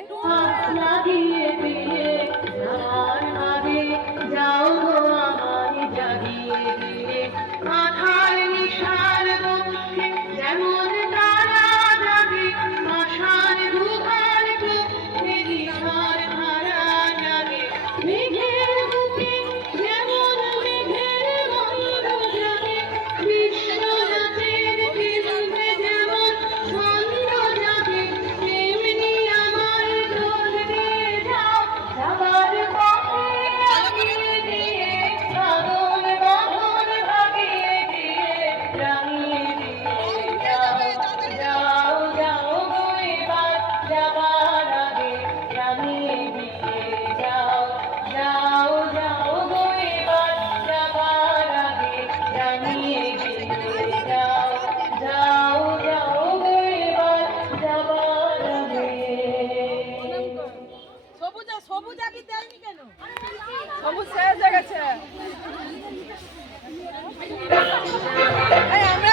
লাগিয়ে দিয়ে আমার ভাবে যাও গো আমায় জাগিয়ে দিয়ে মাথার নিশার বক্ষে যেমন তারা জাগে আশার দুধার পক্ষে দিশার ধারা জাগে মেঘের বুকে যেমন মেঘের গন্ধ জাগে বিশ্বনাথের বিরুদ্ধে যেমন ছন্দ জাগে তেমনি আমার চোখ দিয়ে যাও যাবার পথে আগিয়ে দিয়ে সাধন বাঁধন ভাগিয়ে দিয়ে রাঙিয়ে দিয়ে যাও যাও গো এবার যাবার আগে রাঙিয়ে দিয়ে যাও গো এবার যাবার আগে রাঙিয়ে দিয়ে যাও গো এবার যাবার আগে। সবুজ আগে দেয়নি কেন? সবুজ শেষ হয়ে গেছে। আমরা